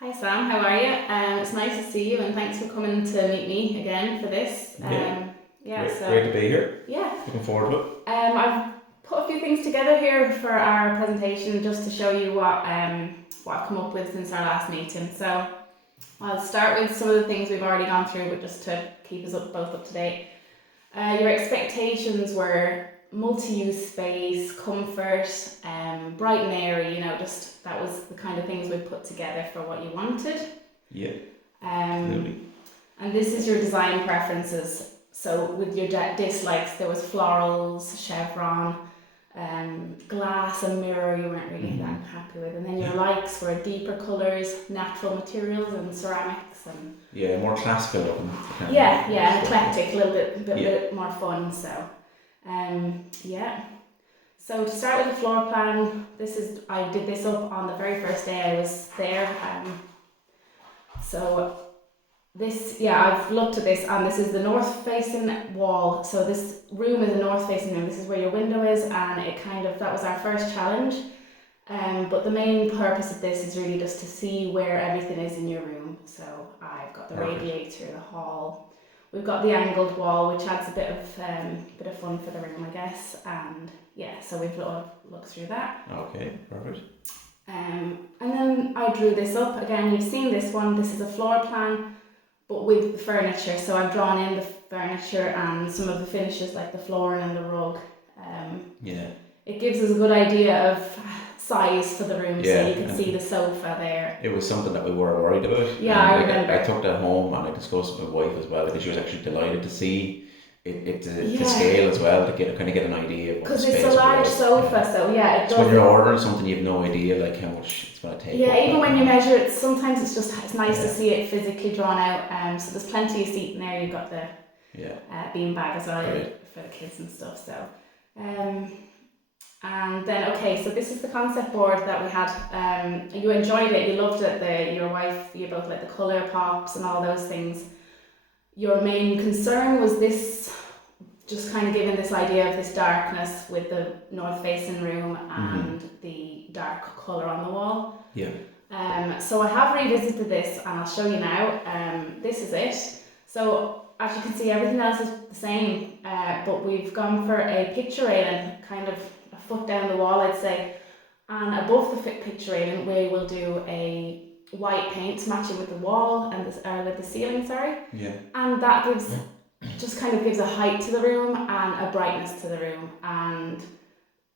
Hi Sam, how are you? It's nice to see you and thanks for coming to meet me again for this. Yeah, Yeah, great to be here. yeah. Looking forward to it. I've put a few things together here for our presentation just to show you what I've come up with since our last meeting. So I'll start with some of the things we've already gone through, but just to keep us both up to date. Your expectations were multi-use space, comfort, bright and airy. Just that was the kind of things we put together for what you wanted. Yeah, Um, absolutely. and this is your design preferences. So with your dislikes, there was florals, chevron, glass and mirror you weren't really that happy with. And then your likes were deeper colours, natural materials and ceramics and Yeah, more classical looking. yeah, eclectic, a little bit Yeah. more fun. So yeah. So to start with the floor plan, I did this up on the very first day I was there. So I've looked at this and this is the north facing wall. So this room is a north facing room. This is where your window is, and that was our first challenge. But the main purpose of this is really just to see where everything is in your room. So I've got the Perfect. radiator, the hall. We've got the angled wall, which adds a bit of fun for the room, I guess. And yeah, so we've looked through that. Okay, perfect. And then I drew this up. Again, you've seen this one. This is a floor plan, but with the furniture. So I've drawn in the furniture and some of the finishes like the flooring and the rug. Yeah. It gives us a good idea of size for the room, Yeah, so you can and see the sofa there. it was something that we were worried about. Yeah, and I remember. I took that home and I discussed it with my wife as well because she was actually delighted to see it to Yeah. scale as well to get an idea of what the Because space it's a large was. sofa, so yeah, it So when does. you're ordering something, you've no idea like how much it's going to take. Yeah, even when you measure it, sometimes it's nice to Yeah. see it physically drawn out. So there's plenty of seat in there. You've got the Yeah. bean bag as well Great. for the kids and stuff. So, and then so this is the concept board that we had. You enjoyed it. You loved it. Your wife, you both like the color pops and all those things. Your main concern was this, just kind of giving this idea of this darkness with the north facing room and the dark color on the wall. Yeah. So I have revisited this and I'll show you now. This is it. So as you can see, everything else is the same, but we've gone for a picture railing, kind of a foot down the wall, I'd say. And above the picture railing, we will do a white paint matching with the wall and with the ceiling, sorry. Yeah. And that just kind of gives a height to the room and a brightness to the room. And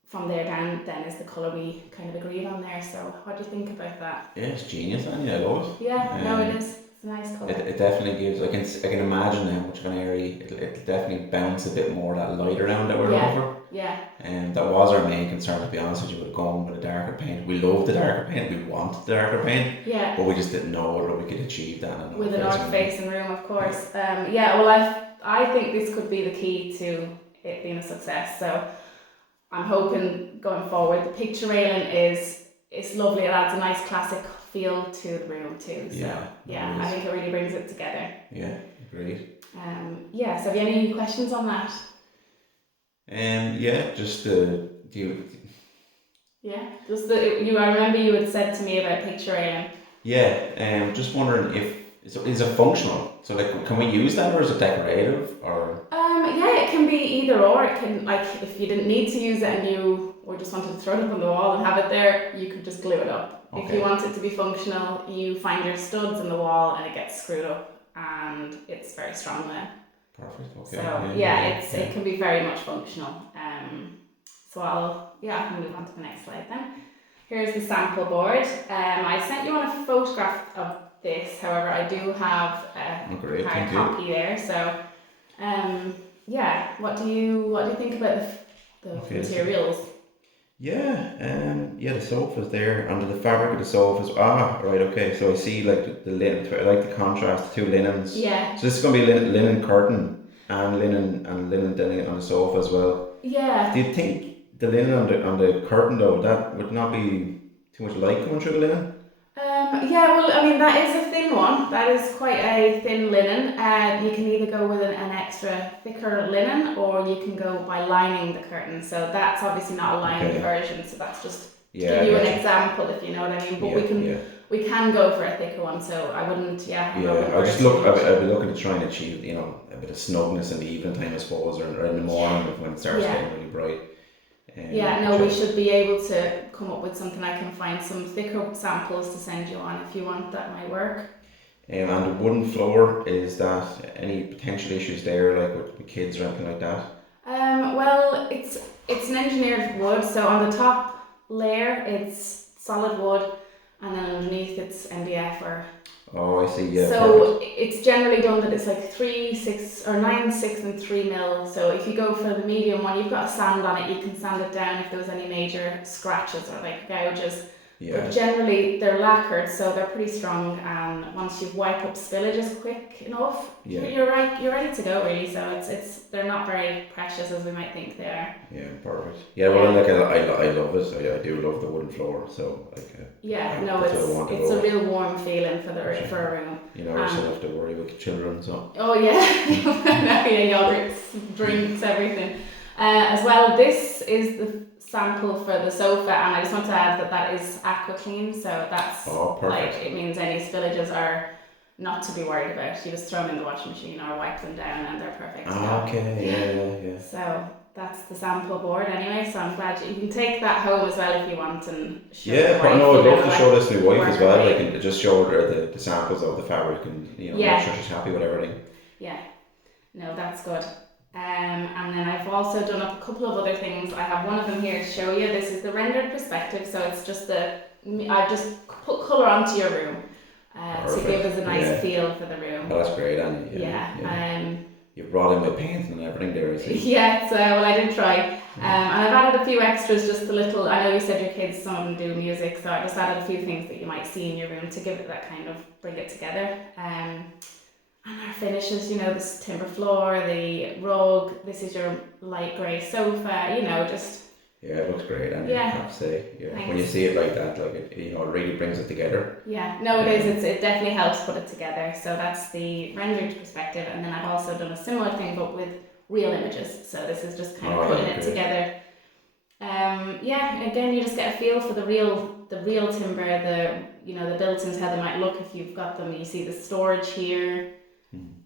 from there down, then is the colour we kind of agreed on there. So what do you think about that? Yeah, it's genius, Anya. I love it. Yeah, no, it is. It's a nice colour. It definitely gives. I can imagine how much of an area it'll definitely bounce a bit more of that light around that we're looking for. Yeah. And that was our main concern, to be honest with you, with going with a darker paint. We love the darker paint. We want the darker paint, Yeah. but we just didn't know whether we could achieve that With a north facing room, of course. Well, I think this could be the key to it being a success. So I'm hoping going forward, the picture railing it's lovely. It adds a nice classic feel to the room too. So Yeah, I think it really brings it together. Yeah, great. So have you any questions on that? Yeah, just do you? Yeah, I remember you had said to me about picture railing. Yeah, just wondering if is it functional? So like, can we use that, or is it decorative, or? Yeah, it can be either or. It can, like, if you didn't need to use it and you or just wanted to throw it up on the wall and have it there, you could just glue it up. Okay. If you want it to be functional, you find your studs in the wall and it gets screwed up and it's very strong then. Perfect. Okay. So it can be very much functional. I can move on to the next slide then. Here's the sample board. I sent you on a photograph of this. However, I do have a hard copy there. So, what do you think about the materials? Yeah, the sofas there, under the fabric of the sofas. Right, okay. So I see like the linen. I like the contrast, the two linens. Yeah. So this is going to be linen curtain and linen then on the sofa as well. Yeah. Do you think the linen on the curtain though, that would not be too much light coming through the linen? That is a thin one. That is quite a thin linen. You can either go with an extra thicker linen, or you can go by lining the curtain. So that's obviously not a lined version. So that's just to give you an example, if you know what I mean. But we can go for a thicker one, so I wouldn't, I'm not Yeah, gonna I worry just too look. much. I'd be looking to try and achieve, a bit of snugness in the evening time, I suppose, or in the morning when it starts Yeah. getting really bright. Yeah, no, we which should be able to come up with something. I can find some thicker samples to send you on if you want. That might work. And the wooden floor, is that any potential issues there, like with kids or anything like that? Well, it's an engineered wood, so on the top layer it's solid wood, and then underneath it's MDF or. Oh, I see. Yeah. So Perfect. it's generally done that it's like 3, 6, or 9, 6, and 3 mil. So if you go for the medium one, you've got a sand on it. You can sand it down if there was any major scratches or like gouges. Yeah. But generally they're lacquered, so they're pretty strong. And once you wipe up spillages quick enough, Yeah. you're ready to go really. So it's they're not very precious as we might think they are. Yeah. Perfect. Yeah. Well, like I love it. I do love the wooden floor. So like. Yeah, no, that's what I want to it's go a with. real warm feeling for a room. You shouldn't have to worry with children. So. Oh yeah, yeah, yogurts, drinks, everything. As well, this is the sample for the sofa, and I just want to add that is aqua clean, so that's perfect. it means any spillages are not to be worried about. You just throw them in the washing machine or wipe them down, and they're perfect. Okay. Yeah. So that's the sample board anyway. So I'm glad you can take that home as well if you want and show Yeah, your but wife, no, I'd love to like, show this to my wife as well. work Like, and just show her the samples of the fabric and make sure she's happy with everything. Yeah, no, that's good. And then I've also done up a couple of other things. I have one of them here to show you. This is the rendered perspective, so it's just I've just put colour onto your room to give us a nice feel for the room. Oh, that's great, and you brought in my paints and everything there, I see. Yeah, so well, I did try. And I've added a few extras, just a little. I know you said your kids, some of them do music, so I just added a few things that you might see in your room to give it that kind of bring it together. And our finishes, this timber floor, the rug, this is your light grey sofa, just. Yeah, it looks great, and I have to say, Thanks. when you see it like that, like it really brings it together. Yeah, no, it is. It definitely helps put it together. So that's the rendered perspective, and then I've also done a similar thing, but with real images. So this is just kind of putting it together. Again, you just get a feel for the real timber, the built-ins, how they might look if you've got them. You see the storage here,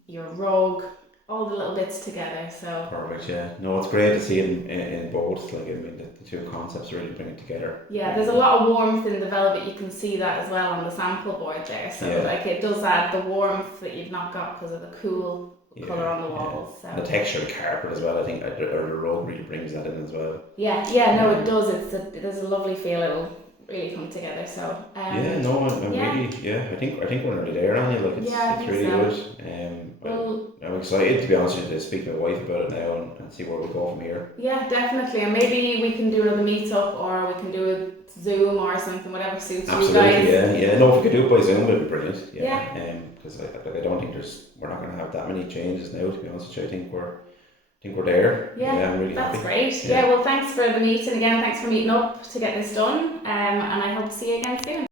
your rug, all the little bits together. So perfect. Yeah, no, it's great to see it in both. Like, I mean, the two concepts really bring it together. Yeah, there's a lot of warmth in the velvet. You can see that as well on the sample board there. So it does add the warmth that you've not got because of the cool colour on the walls. So. The texture of the carpet as well, I think, or the rug really brings that in as well. Yeah, it does. There's a lovely feel. It'll really come together. So. I'm really. I think we're nearly there, Anya. Like it's really good. I'm excited, to be honest with you, to speak to my wife about it now and see where we go from here. Yeah, definitely. And maybe we can do another meet-up, or we can do a Zoom or something, whatever suits you guys. Yeah. No, if we could do it by Zoom, it'd be brilliant. Yeah. Because I don't think we're not going to have that many changes now, to be honest with you. I think we're there. Yeah, I'm really that's happy. great. Yeah, well, thanks for the meeting again. Thanks for meeting up to get this done. And I hope to see you again soon.